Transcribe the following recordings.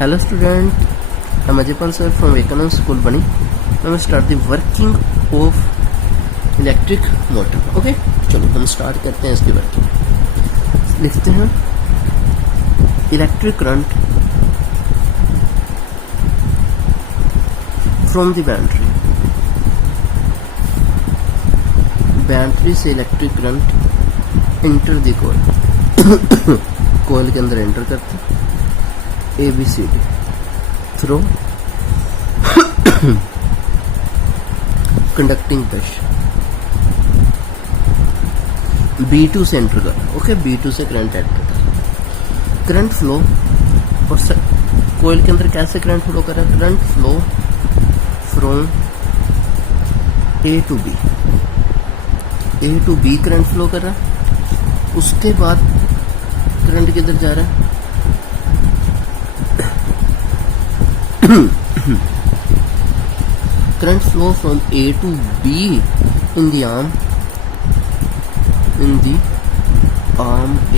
Hello student, I'm Ajaypal sir from Vivekananda School Bani. Now we start the working of electric motor. Okay, चलो हम start करते हैं इसकी working. लिखते हैं electric current from the battery से electric current enter the coil coil के अंदर एंटर करते हैं ABCD through conducting brush B2 से एंटर करना. ओके, B2 से करंट एंटर करना. करंट फ्लो और कोयल के अंदर कैसे करंट फ्लो कर रहा है? Current flow from A to B current flow कर रहा है. उसके बाद करंट किधर जा रहा है? Current flow from A to B in the arm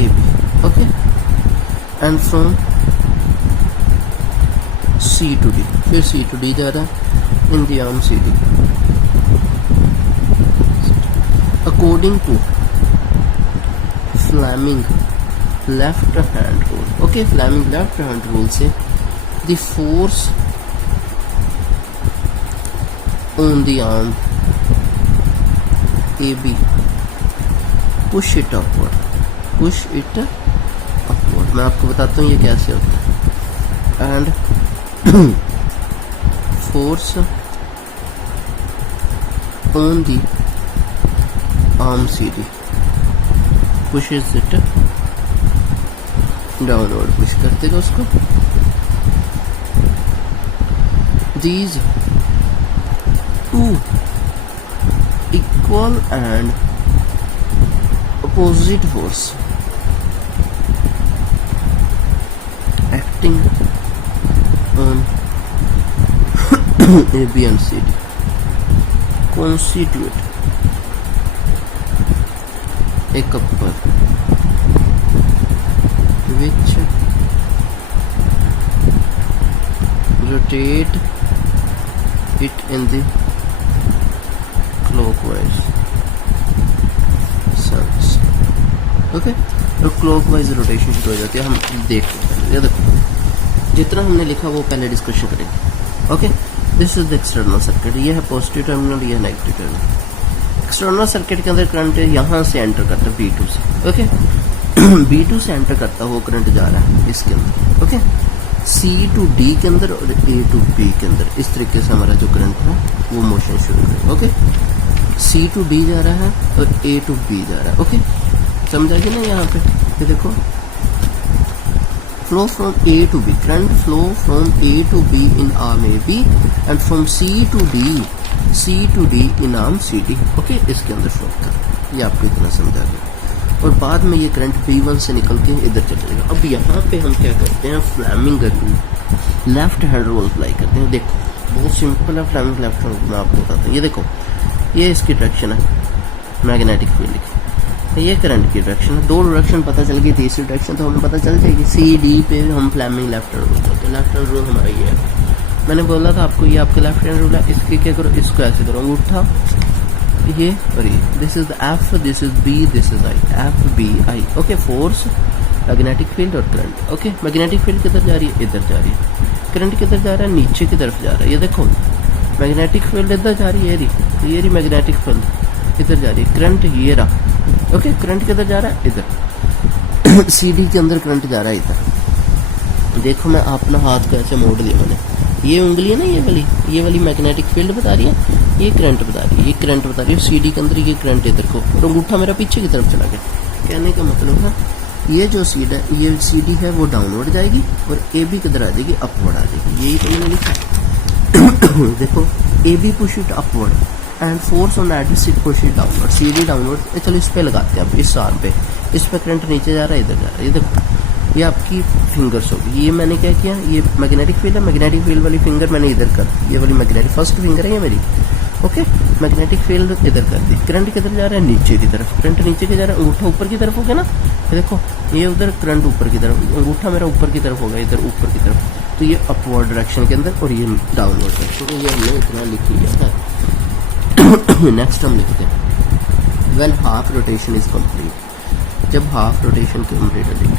AB. Okay, and from C to D. फिर C to D जा रहा है in the arm CD. According to Fleming left hand rule. Okay, Fleming left hand rule से the force on the arm AB push it upward. मैं आपको बताता हूँ ये कैसे होता है. and force on the arm CD pushes it downward. Push कर देगा उसको. These two equal and opposite force acting on AB and CD constitute a couple which rotate it in the clockwise sense. Okay, और clockwise rotation शुरू हो जाती है. हम देखते हैं. ये देखो जितना हमने लिखा वो पहले डिस्कशन करेंगे. Okay, this is the external circuit. ये है पॉजिटिव टर्मिनल, ये है नेगेटिव टर्मिनल. एक्सटर्नल सर्किट के अंदर करंट यहाँ से एंटर करता है B2 से. ओके, B2 से एंटर करता हुआ करंट जा रहा है इसके अंदर. ओके, C to D के अंदर और A to B के अंदर. इस तरीके से हमारा जो करंट है वो मोशन शुरू करेगा. ओके, C to D जा रहा है और A to B जा रहा है. ओके, समझ आएगी ना यहाँ पे? ये देखो, flow from A to B, current flow from A to B in arm AB and from C to D in arm CD. Okay, इसके अंदर फ्लो कर. ये आपको इतना समझा गया. और बाद में ये करंट B1 से निकल के इधर चल जाएगा. अब यहाँ पे हम क्या करते हैं? Fleming left hand rule apply करते हैं. देखो बहुत सिंपल है. फ्लेमिंग लेफ्ट हैंड रूल मैं आपको बताता हूँ. ये देखो, ये इसकी डायरेक्शन है मैग्नेटिक फील्ड की. ये करंट की डायरेक्शन है. दो डायरेक्शन पता चल गई, तीसरी डायरेक्शन तो हमें पता चल जाएगी. CD पे हम फ्लेमिंग लेफ्ट हैंड रूल करते हैं. लेफ्ट हैंड रूल हमारा ये है. मैंने बोला था आपको ये आपका लेफ्ट हैंड रूल है. इसकी क्या करो? इसको ऐसे करो, अंगूठा ये और ये. This is F, this is B, this is I. F B I. Okay, force, magnetic field और करंट. ओके, मैग्नेटिक फील्ड किधर जा रही है? इधर जा रही है. करंट किधर जा रहा है? नीचे की तरफ जा रहा है. ये देखो, मैग्नेटिक फील्ड इधर जा रही है. ये रही मैग्नेटिक फील्ड इधर जा रही है. करंट ये रहा. ओके, करंट किधर जा रहा है? इधर. CD के अंदर करंट जा रहा है इधर. देखो, मैं अपना हाथ को ऐसे मोड़ दिया मैंने. ये उंगली है ना, ये वाली मैग्नेटिक फील्ड बता रही है, ये करंट बता रही है, ये करंट बता रही है. CD के अंदर ये करंट इधर को, और अंगूठा मेरा पीछे की तरफ चला गया. कहने का मतलब है ये जो सीड है, ये CD है वो डाउनवर्ड जाएगी और AB किधर आ जाएगी? अपवर्ड आ जाएगी. यही तो मैंने लिखा. देखो, AB push it upward and force on adjust push it downward. CD downward. चलो इस पे लगाते हैं. अब इस आर्म पे, इस पे करंट नीचे जा रहा है, इधर जा रहा है. ये देखो, ये आपकी फिंगर्स होगी. ये मैंने क्या किया? ये मैग्नेटिक फील्ड है. मैग्नेटिक फील्ड वाली फिंगर मैंने इधर कर दी. ये वाली मैग्नेटिक फर्स्ट फिंगर है ये मेरी. ओके, मैग्नेटिक फील्ड इधर कर दी. करंट किधर जा रहा है? नीचे की तरफ. करंट नीचे की जा रहा है, अंगूठा ऊपर की तरफ हो गया ना. ये देखो, ये उधर करंट ऊपर की तरफ, अंगूठा मेरा ऊपर की तरफ होगा, इधर ऊपर की तरफ. तो ये अपवर्ड डायरेक्शन के अंदर और ये डाउनवर्ड डायरेक्शन, तो ये हमने इतना लिख लिया था। नेक्स्ट हम लिखते हैं when half rotation is complete, जब हाफ रोटेशन कंप्लीट हो जाएगी।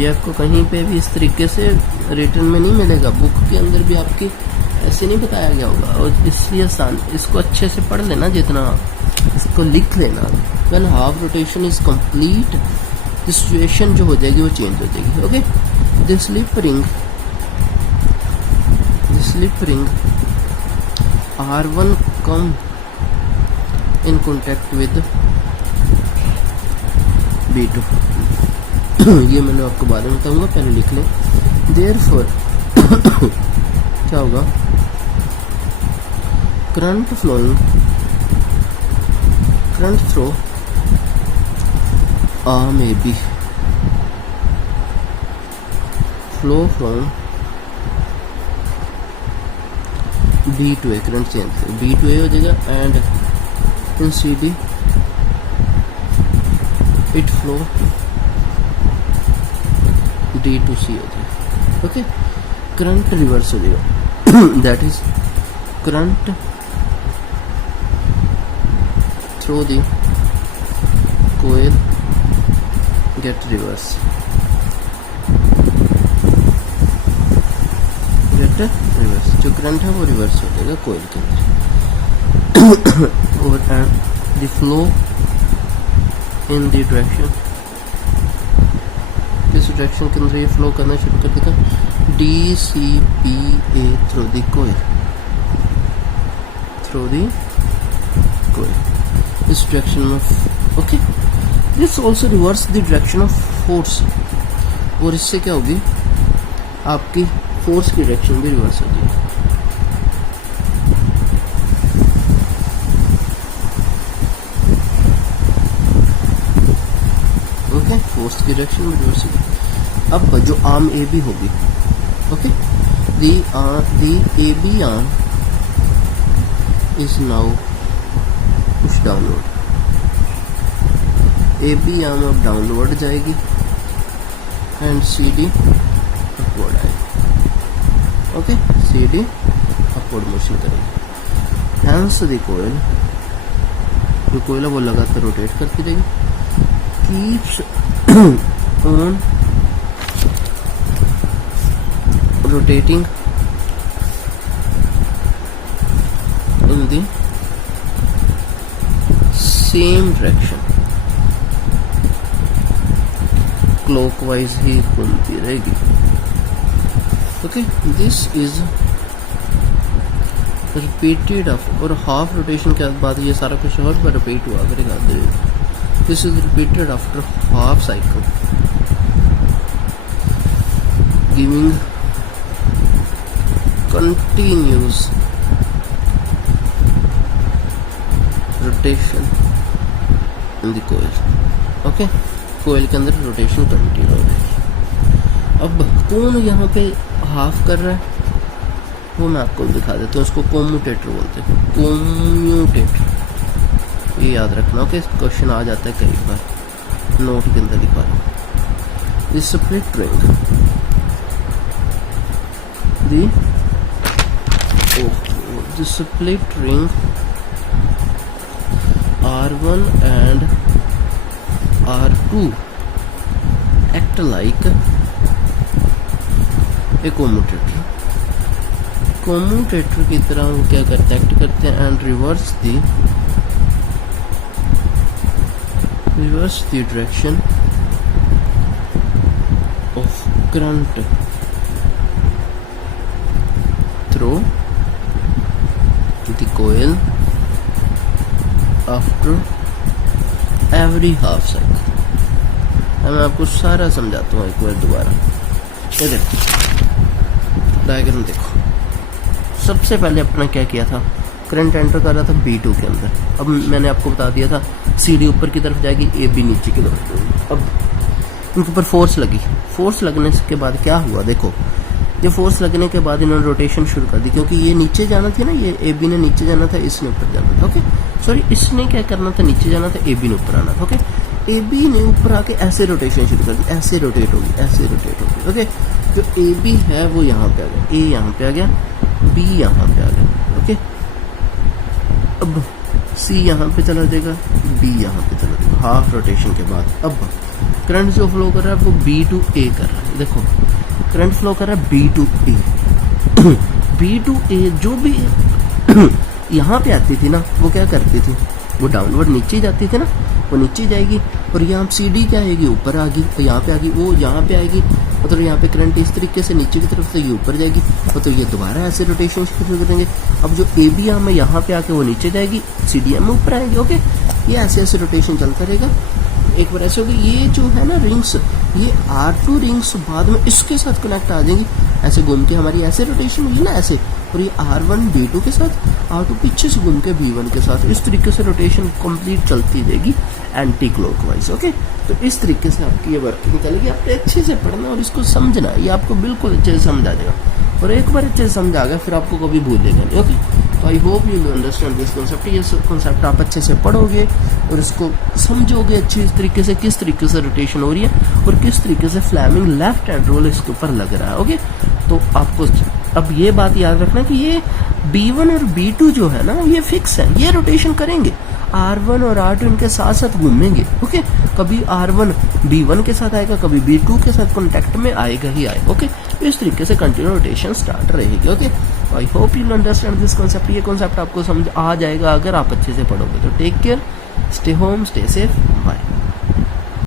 ये आपको कहीं पे भी इस तरीके से रिटर्न में नहीं मिलेगा, बुक के अंदर भी आपकी ऐसे नहीं बताया गया होगा, और इसलिए आसान, इसको अच्छे से पढ़ लेना, जितना इसको लिख लेना। When half rotation is complete, situation जो हो जाएगी वो चेंज हो जाएगी। Okay, the slip ring R1 come in contact with B2 ये मैंने आपको बाद में बताऊंगा, पहले लिख लें। Therefore क्या होगा, current flow may be flow from B2A, current change B2A हो जाएगा, and in CD it flow D2C हो जाएगा। ओके, करंट रिवर्स हो जाएगा, that is current through the coil get reverse, जो करंट है वो रिवर्स हो जाएगा कोयल के अंदर। और the flow in the direction, किस डायरेक्शन के अंदर ये फ्लो करना शुरू कर देगा, DCPA थ्रू द कोयल, इस डायरेक्शन में। Okay, this also reverse the direction of force, और इससे क्या होगी, आपकी फोर्स की डायरेक्शन भी रिवर्स हो जाएगी। ओके, फोर्स की डायरेक्शन भी रिवर्स होगी। अब जो आर्म ए बी होगी, okay, the a b arm is now push downward, a b arm अब डाउनवर्ड जाएगी एंड सी डी अपवर्ड आएगी। ओके, CD अपवर्ड मोशन करेगी, हैंस द कोयल, जो कोयल है वो लगातार रोटेट करती रहेगी, keeps on rotating in the same direction, clockwise ही घूमती रहेगी। ओके, दिस इज रिपीटेड और हाफ रोटेशन के बाद ये सारा कुछ और बार रिपीट हुआ करेगा। This is repeated after half cycle, giving continuous rotation in the coil. Okay, coil के अंदर रोटेशन कंटिन्यू हो रही है। अब कौन यहाँ पे हाफ कर रहा है वो मैं आपको दिखा देता हूँ, उसको कोम्यूटेटर बोलते हैं, कोम्यूटेटर, ये याद रखना। ओके, क्वेश्चन आ जाता है कई बार, नोट के अंदर लिखा रहा हूँ। This split ring, the split ring R1 and R2 act like a commutator की तरह वो क्या करते हैं, एक्ट करते हैं, and reverse the direction of current through the coil after every half cycle. मैं आपको सारा समझाता हूँ एक बार दोबारा। ये देखो डायग्राम देखो, सबसे पहले अपना क्या किया था, करंट एंटर कर रहा था B2 के अंदर। अब मैंने आपको बता दिया था CD ऊपर की तरफ जाएगी, AB नीचे की तरफ जाएगी। अब इनके ऊपर फोर्स लगी, फोर्स लगने के बाद क्या हुआ, देखो ये फोर्स लगने के बाद इन्होंने रोटेशन शुरू कर दी, क्योंकि ये नीचे जाना थी ना, ये AB ने नीचे जाना था, इसने ऊपर जाना था। ओके, सॉरी, इसने क्या करना था, नीचे जाना था, AB ने ऊपर आना था। ओके, ए बी ने ऊपर आके ऐसे रोटेशन शुरू कर दी, ऐसे रोटेट होगी, ऐसे रोटेट होगी। ओके, जो ए बी है वो यहाँ पे आ गया, ए यहाँ पे आ गया, बी यहाँ पे आ गया। ओके, अब सी यहाँ पे चला जाएगा, बी यहाँ पे चला जाएगा हाफ रोटेशन के बाद। अब करंट जो फ्लो कर रहा है वो बी टू ए कर रहा है। देखो करंट फ्लो कर रहा है b to a. B to a जो भी यहाँ पे आती थी ना वो क्या करती थी, वो डाउनवर्ड नीचे जाती थी ना, वो नीचे जाएगी और यहाँ सी डी क्या आएगी, ऊपर आ गई, तो यहाँ पे आ गई, वो यहाँ पे आएगी, मतलब यहाँ पे करंट इस तरीके से नीचे की तरफ से ये ऊपर जाएगी, तो ये दोबारा ऐसे रोटेशन शुरू करेंगे। अब जो ए बी आर्म है यहाँ पे आके वो नीचे जाएगी, सी डी एम ऊपर आएगी। ओके, ये ऐसे ऐसे रोटेशन चलता रहेगा। एक बार ऐसे होगी, ये जो है ना रिंग्स, ये R2 रिंग्स बाद में इसके साथ कनेक्ट आ जाएंगी, ऐसे घूम के हमारी ऐसे रोटेशन होगी ना ऐसे, और ये R1 B2 के साथ, R2 पीछे से घूम के B1 के साथ, इस तरीके से रोटेशन कंप्लीट चलती रहेगी एंटी क्लॉकवाइज। ओके, तो इस तरीके से आपकी ये वर्किंग चलेगी। आपने अच्छे से पढ़ना और इसको समझना, ये आपको बिल्कुल अच्छे से समझ आ जाएगा, और एक बार अच्छे से समझ आ गया फिर आपको कभी भूलेगा नहीं। ओके, तो I hope you understand this concept. ये कॉन्सेप्ट आप अच्छे से पढ़ोगे और इसको समझोगे अच्छी तरीके से, किस तरीके से रोटेशन हो रही है और किस तरीके से फ्लैमिंग लेफ्ट हैंड रोल इसके ऊपर लग रहा है। ओके, तो आपको अब ये बात याद रखना कि ये B1 और B2 जो है ना ये फिक्स है, ये रोटेशन करेंगे, R1 और R2 इनके साथ साथ घूमेंगे। ओके, कभी R1 B1 के साथ आएगा, कभी B2 के साथ कॉन्टेक्ट में आएगा ही आएगा। ओके, इस तरीके से कंटिन्यू रोटेशन स्टार्ट रहेगी। Okay, I hope you understand this concept. ये कॉन्सेप्ट आपको समझ आ जाएगा अगर आप अच्छे से पढ़ोगे। तो take care, stay home, stay safe, bye.